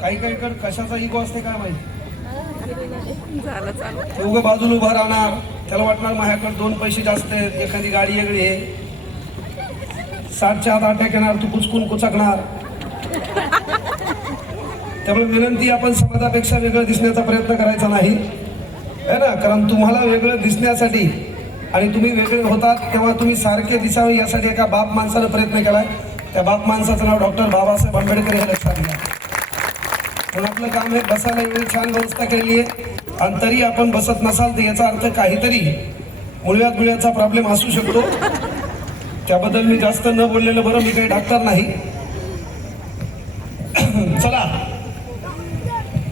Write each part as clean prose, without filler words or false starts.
काही काही कडे कशाचा इगो असते काय माहिती. झालं उगं बाजूला उभं राहणार, त्याला वाटणार माझ्याकडे 2 पैसे जास्त आहेत, एखादी गाडी वेगळी आहे, 60च्या आत अटॅक येणार, तू कुचकून कुचकणार. त्यामुळे विनंती, आपण समाजापेक्षा वेगळं दिसण्याचा प्रयत्न करायचा नाही है ना. कारण तुम्हाला वेगळं दिसण्यासाठी आणि तुम्ही वेगळे होतात तेव्हा तुम्ही सारखे दिसावे यासाठी एका बाप माणसानं प्रयत्न केलाय. त्या बाप माणसाचं नाव डॉक्टर बाबासाहेब आंबेडकर हे लक्षात घ्या. पण आपलं काम आहे बसायला एवढी छान व्यवस्था केलेली आहे आणि तरी आपण बसत नसाल तर याचा अर्थ काहीतरी मुळव्याचा प्रॉब्लेम असू शकतो. त्याबद्दल मी जास्त न बोललेलं बरं, मी काही डॉक्टर नाही. चला,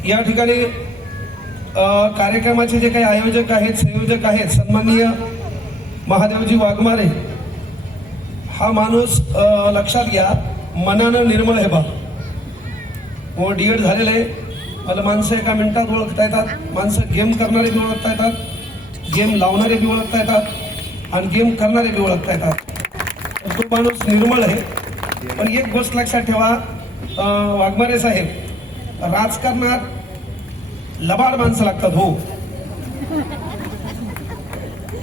या ठिकाणी कार्यक्रमाचे जे काही आयोजक आहेत, संयोजक आहेत, सन्माननीय महादेवजी वाघमारे, हा माणूस लक्षात घ्या, मनानं निर्मळ आहे बा. व डीएड झालेलं आहे. मला माणसं एका मिनिटात ओळखता येतात, माणसं गेम करणारे बी ओळखता येतात, गेम लावणारे बी ओळखता येतात आणि गेम करणारे बी ओळखता येतात. तो माणूस निर्मळ आहे. पण एक गोष्ट लक्षात ठेवा वाघमारे साहेब, राजकारणात लबाड माणसं लागतात. हो,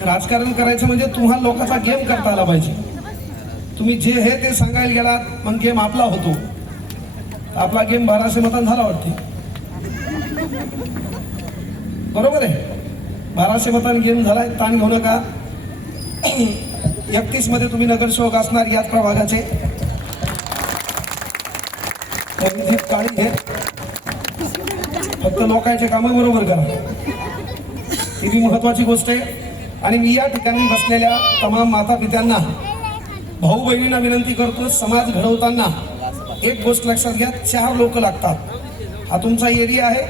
राजकारण करायचं म्हणजे तुम्हाला लोकांचा गेम करता आला पाहिजे. तुम्ही जे हे ते सांगायला गेलात मग गेम आपला होतो. आपला गेम 1200 मतांनी झाला वाटते, बरोबर आहे. 1200 मतांनी गेम झालाय, ताण घेऊ नका. 31 मध्ये तुम्ही नगरसेवक असणार याच प्रभागाचे. काळी हे फक्त लोकांचे कामं बरोबर करा, ही बी महत्वाची गोष्ट आहे. आणि मी या ठिकाणी बसलेल्या तमाम माता पित्यांना, भाऊ बहिणींना विनंती करतो, समाज घडवताना एक गोष्ट लक्षात घ्या, 4 लोक लागतात. हा तुमचा एरिया आहे,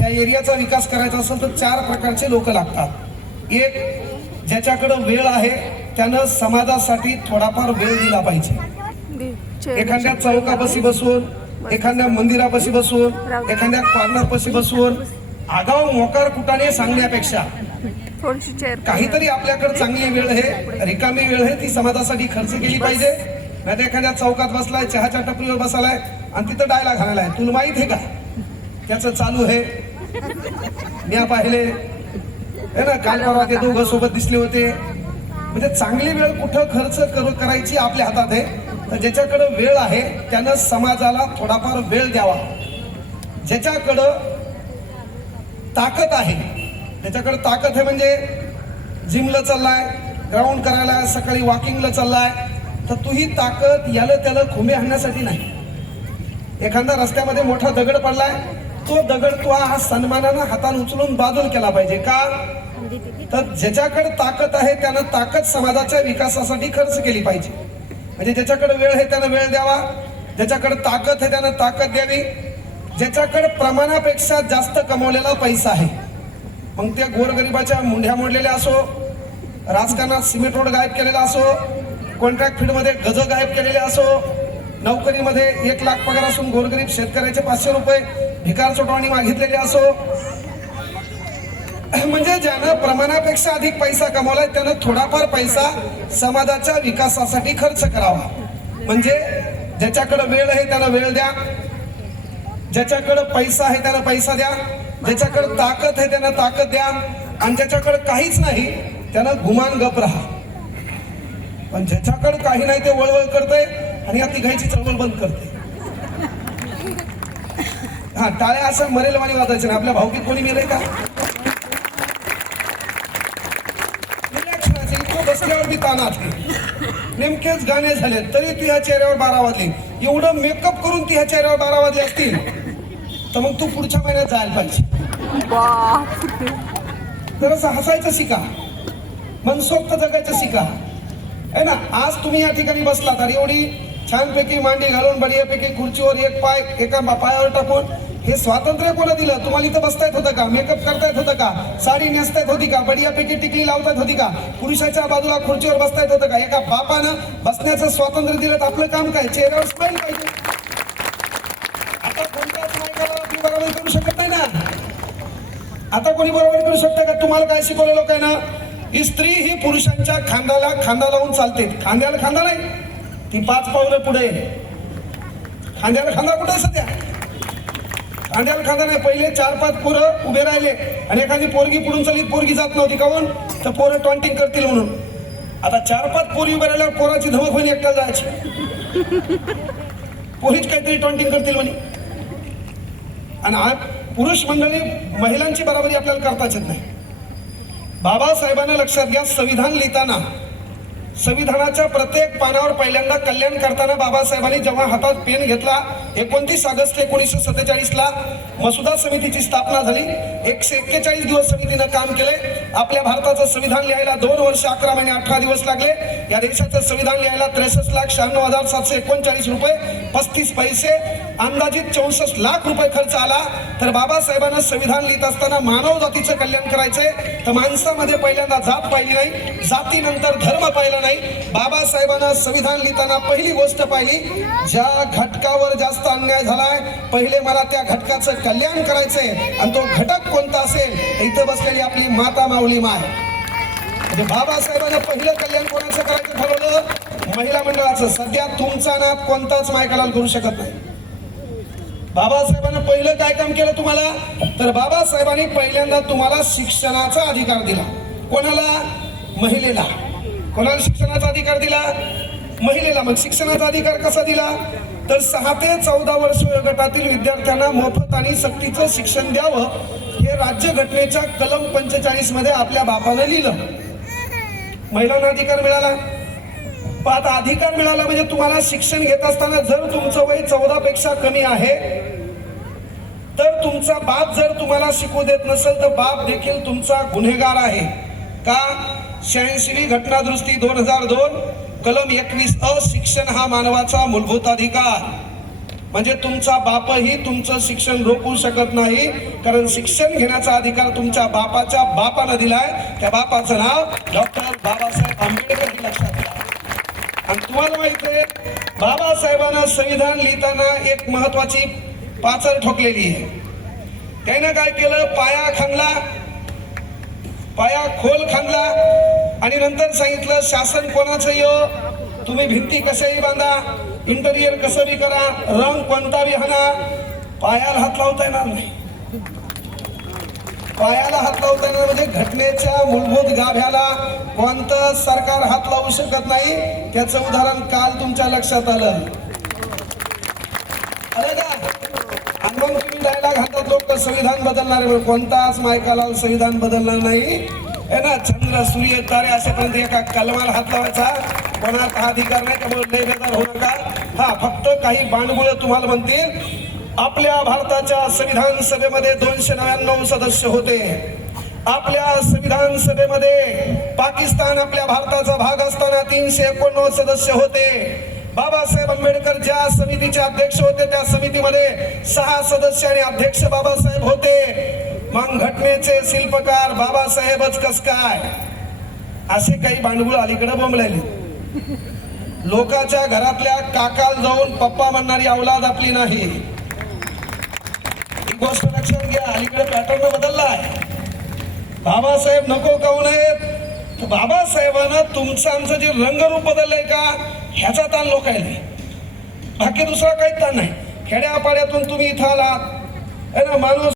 या एरियाचा विकास करायचा असेल तर 4 प्रकारचे लोक लागतात. एक, ज्याच्याकडे वेळ आहे त्यानं समाजासाठी थोडाफार वेळ दिला पाहिजे. एखाद्या चौकापाशी बसून, एखाद्या मंदिरापाशी बसून, एखाद्या कॉर्नरपाशी बसून आगाव मोकार कुटाने सांगण्यापेक्षा काहीतरी आपल्याकडे चांगली वेळ आहे, रिकामी वेळ आहे, ती समाजासाठी खर्च केली पाहिजे. नाही एखाद्या चौकात बसलाय, चहाच्या टपरीवर बसलाय आणि तिथं डायलॉग घालायलाय, तुला माहित आहे का त्याचं चालू आहे. मी पाहिले है ना, काल परवा ते दोघं सोबत दिसले होते. म्हणजे चांगली वेळ कुठं खर्च करायची आपल्या हातात आहे. तर ज्याच्याकडे वेळ आहे त्यानं समाजाला थोडाफार वेळ द्यावा. ज्याच्याकडं ताकद आहे, त्याच्याकडे ताकद आहे म्हणजे जिमला चाललाय, ग्राउंड करायला, सकाळी वॉकिंगला चाललाय, तर तू ही ताकद याला त्याला खुमे आणण्यासाठी नाही. एखादा रस्त्यामध्ये मोठा दगड पडलाय, तो दगड तू हा सन्मानानं हाताने उचलून बाजूला केला पाहिजे. का तर ज्याच्याकडे ताकद आहे त्यानं ताकद समाजाच्या विकासासाठी खर्च केली पाहिजे. म्हणजे ज्याच्याकडे वेळ आहे त्यानं वेळ द्यावा, ज्याच्याकडे ताकद आहे त्यानं ताकद द्यावी. ज्याच्याकडे प्रमाणापेक्षा जास्त कमवलेला पैसा आहे, मग त्या गोरगरिबाच्या मुंढ्या मोडलेल्या असो, राजकारणात सिमेंट रोड गायब केलेला असो, कॉन्ट्रॅक्ट फील्डमध्ये गज गायब केलेले असो, नोकरीमध्ये 1 लाख पगार असून गोरगरीब शेतकऱ्याचे 500 रुपये भिकार चोटवाणी मागितलेले असो, म्हणजे ज्यानं प्रमाणापेक्षा अधिक पैसा कमवलाय त्यानं थोडाफार पैसा समाजाच्या विकासासाठी खर्च करावा. म्हणजे ज्याच्याकडे वेळ आहे त्यानं वेळ द्या, ज्याच्याकडे पैसा आहे त्यानं पैसा द्या, ज्याच्याकडे ताकद आहे त्यानं ताकद द्या, आणि ज्याच्याकडे काहीच नाही त्यानं गुमान गप राहा. पण ज्याच्याकडे काही नाही ते वळवळ करतंय आणि या तिघायची चळवळ बंद करते. हा, टाळ्या असं मरेल वाणी वाजायचं नाही. आपल्या भावकीत कोणी मेलंय का? बसल्यावर बी तानात नेमकेच गाणे झाले तरी ती ह्या चेहऱ्यावर 12 वाजले. एवढं मेकअप करून ती ह्या चेहऱ्यावर 12 वाजले असतील तर मग तू पुढच्या महिन्यात जायला पाहिजे. जरासं हसायचं शिका, मनसोक्त जगायचं शिका है ना. आज तुम्ही या ठिकाणी बसला तर एवढी छानपैकी मांडी घालून बढियापैकी खुर्चीवर एक पाय एका पायावर टाकून, हे स्वातंत्र्य कोण दिलं? तुम्हाला इथं बसता येत होतं का? मेकअप करता येत होतं का? साडी नेसता येत होती का? बढियापैकी टिकली लावता येत होती का? पुरुषाच्या बाजूला खुर्चीवर बसता येत होतं का? एका बापानं बसण्याचं स्वातंत्र्य दिलं तर आपलं काम काय? चेहऱ्यावर स्माईल पाहिजे. आता कोणत्याच मायकाला तुम्ही बरोबर करू शकत नाही ना. आता कोणी बरोबर करू शकतं का? तुम्हाला काय शिकवलं लोकांना? ही स्त्री ही पुरुषांच्या खांद्याला खांदा लावून चालते. खांद्याला खांदा नाही, ती 5 पावलं पुढे. खांद्याला खांदा कुठे सध्या? खांद्याला खांदा नाही, पहिले 4-5 पोरं उभे राहिले आणि एखादी पोरगी पुढून चली, पोरगी जात नव्हती काऊन तर पोरं टॉन्टिंग करतील म्हणून. आता 4-5 पोरी उभे राहिल्यावर पोराची धमक होईल एकट्याला जायची, पोरीच काहीतरी टॉन्टिंग करतील म्हणे. आणि आज पुरुष मंडळी महिलांची बराबरी आपल्याला करताच येत नाही. बाबासाहेबांना लक्षात घ्या, संविधान लिहिताना संविधानाच्या प्रत्येक पानावर पहिल्यांदा कल्याण करताना बाबासाहेबांनी जेव्हा हातात पेन घेतला 29 ऑगस्ट 1947 ला मसुदा समितीची स्थापना झाली. 141 दिवस समितीनं काम केले. आपल्या भारताचं संविधान लिहायला 2 वर्ष 11 महिने 18 दिवस लागले. या देशाचं संविधान लिहायला 63,96,739 रुपये 35 पैसे, अंदाजित 64 लाख रुपये खर्च आला. तर बाबासाहेबांना संविधान लिहित असताना मानव जातीचं कल्याण करायचंय तर माणसामध्ये पहिल्यांदा जात पाहिली नाही, जातीनंतर धर्म पाहिला नाही. बाबासाहेबांना संविधान लिहिताना पहिली गोष्ट पाहिली, ज्या घटकावर जास्त अन्याय झालाय पहिले मला त्या घटकाचं कल्याण करायचंय आणि तो घटक कोणता असेल. इथं बसलेली आपली माता माऊली माय, म्हणजे बाबासाहेबांना पहिलं कल्याण कोणाचं करायचं ठरवलं, महिला मंडळाचं. सध्या तुमचा नाद कोणताच मायकलाल करू शकत नाही. बाबासाहेबांना पहिलं काय काम केलं तुम्हाला तर बाबासाहेबांनी पहिल्यांदा तुम्हाला शिक्षणाचा अधिकार दिला. कोणाला? महिलेला. कोणाला शिक्षणाचा अधिकार दिला? महिलेला. मग शिक्षणाचा अधिकार कसा दिला तर 6 ते 14 वर्ष वयोगटातील विद्यार्थ्यांना मोफत आणि सक्तीचं शिक्षण द्यावं हे राज्यघटनेच्या कलम 45 मध्ये आपल्या बापानं लिहिलं. महिलांना अधिकार मिळाला. पण आता अधिकार मिळाला म्हणजे तुम्हाला शिक्षण घेत असताना जर तुमचं वय 14 पेक्षा कमी आहे तर तुमचा बाप जर तुम्हाला शिकू देत नसेल तर बाप देखील तुमचा गुन्हेगार आहे. का? 86वी घटना दुरुस्ती 2002 कलम 21 शिक्षण हा मानवाचा मूलभूत अधिकार. म्हणजे तुमचा बापही तुमचं शिक्षण रोखू शकत नाही, कारण शिक्षण घेण्याचा अधिकार तुमच्या बापाच्या बापानं दिलाय. त्या बापाचं नाव डॉक्टर बाबासाहेब आंबेडकर हे लक्षात घ्या. आणि तुम्हाला माहित आहे बाबासाहेबांना संविधान लिहिताना एक महत्वाची पाचर ठोकलेली आहे. त्यानं काय केलं, पाया खणला, पाया खोल खणला आणि नंतर सांगितलं शासन कोणाचं यो, तुम्ही भिंती कशाही बांधा, इंटेरियर कसं बी करा, रंग कोणता बी हाना, पायाला हात लावता येणार नाही. पायाला हात लावता येणार म्हणजे घटनेच्या मूलभूत गाभ्याला कोणतं सरकार हात लावू शकत नाही. त्याचं उदाहरण काल तुमच्या लक्षात आलं का? आणि मग तुम्ही डायलॉग हातात लोक संविधान बदलणार आहे, कोणताच मायकाला संविधान बदलणार नाही है ना. चंद्र सूर्य तारे असेपर्यंत एका कलमाला हात लावायचा कोणाचा अधिकार नाही. त्यामुळे लय बेजार होऊ नका. हा फक्त काही बाणगुळ तुम्हाला म्हणतील. आपल्या भारताच्या संविधान सभेमध्ये 299 सदस्य होते. आपल्या संविधान सभेमध्ये पाकिस्तान आपल्या भारताचा भाग असताना 389 सदस्य होते. बाबासाहेब आंबेडकर ज्या समितीचे अध्यक्ष होते त्या समितीमध्ये 6 सदस्य आणि अध्यक्ष बाबासाहेब होते. मग घटनेचे शिल्पकार बाबासाहेबच कस काय? असे काही भांडवल अलीकडे बोंबलायले. लोकांच्या घरातल्या काकाला जाऊन पप्पा म्हणणारी औलाद आपली नाही. ही गोष्ट लक्षात घ्या. अलीकडे पॅटर्न बदललाय. बाबासाहेब नको काहून आहेत? बाबासाहेबांना तुमचं आमचं जे रंगरूप बदललंय का ह्याचा ताण लोकायला, बाकी दुसरा काही ताण नाही. खेड्यापाड्यातून तुम्ही इथं आलात माणूस